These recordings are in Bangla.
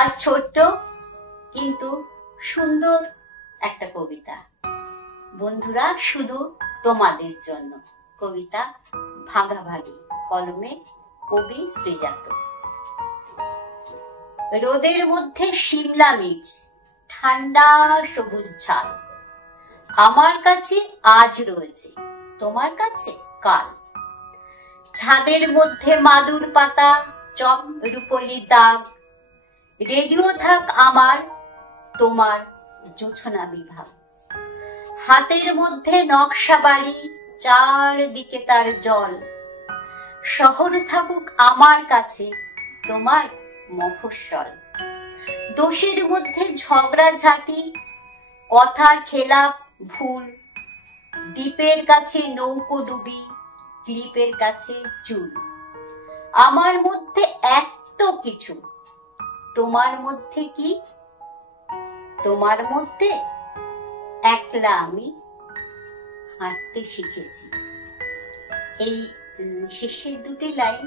আজ ছোট্ট কিন্তু সুন্দর একটা কবিতা বন্ধুরা, শুধু তোমাদের জন্য। কবিতা ভাগাভাগি, কলমে কবি শ্রীজাত। রোদের মধ্যে শিমলা মির্চ, ঠান্ডা সবুজ ঝাল, আমার কাছে আজ রয়েছে, তোমার কাছে কাল। ছাদের মধ্যে মাদুর পাতা, চক রুপলি দাগ, রেডিও থাক আমার, তোমার জোছনা বিভাগ। হাতের মধ্যে নকশা বাড়ি, চারদিকে তার জল, শহর থাকুক আমার কাছে, তোমার মফস্বল। দোষের মধ্যে ঝগড়া ঝাঁটি, কথার খেলাপ ভুল, দ্বীপের কাছে নৌকো ডুবি, ক্লিপের কাছে চুল। আমার মধ্যে এত কিছু, তোমার মধ্যে কি? তোমার মধ্যে একলা আমি হাঁটতে শিখেছি। এই শেষের দুটি লাইন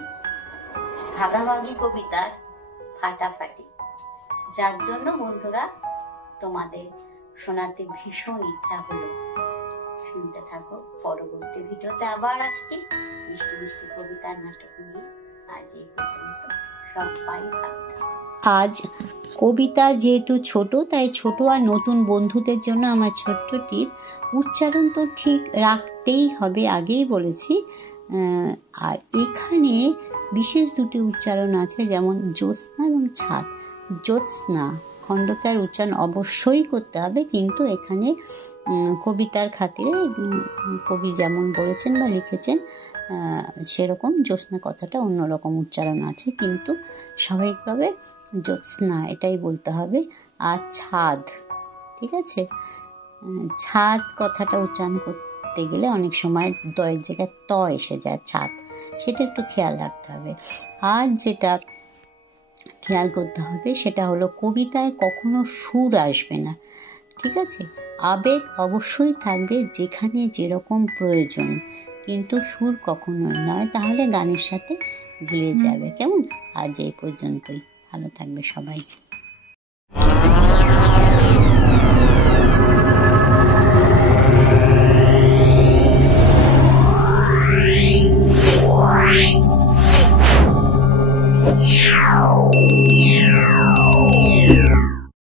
ভাগাভাগি কবিতার ফাটাফাটি, যার জন্য বন্ধুরা তোমাদের শোনাতে ভীষণ ইচ্ছা হলো। শুনতে থাকো, পরবর্তী ভিডিওতে আবার আসছি মিষ্টি মিষ্টি কবিতা নাটক নিয়ে। আজ এই পর্যন্ত, সবাই ভালো থাকো। আজ কবিতা যেহেতু ছোট, তাই ছোট আর নতুন বন্ধুদের জন্য আমার ছোট্ট টিপ, উচ্চারণ তো ঠিক রাখতেই হবে, আগেই বলেছি। আর এখানে বিশেষ দুটি উচ্চারণ আছে, যেমন জ্যোৎস্না এবং ছাদ। জ্যোৎস্না খণ্ডতার উচ্চারণ অবশ্যই করতে হবে, কিন্তু এখানে কবিতার খাতিরে কবি যেমন বলেছেন বা লিখেছেন সেরকম জ্যোৎস্না কথাটা অন্যরকম উচ্চারণ আছে, কিন্তু স্বাভাবিকভাবে জ্যোৎস্না এটাই বলতে হবে। আর ছাদ, ঠিক আছে, ছাদ কথাটা উচ্চারণ করতে গেলে অনেক সময় দয়ের জায়গায় ত এসে যায়, ছাদ, সেটা একটু খেয়াল রাখতে হবে। আর যেটা খেয়াল করতে হবে সেটা হলো কবিতায় কখনো সুর আসবে না, ঠিক আছে। আবেগ অবশ্যই থাকবে যেখানে যেরকম প্রয়োজন, কিন্তু সুর কখনোই নয়, তাহলে গানের সাথে ভুলে যাবে। কেমন? আজ এই পর্যন্তই, ভালো থাকবে সবাই।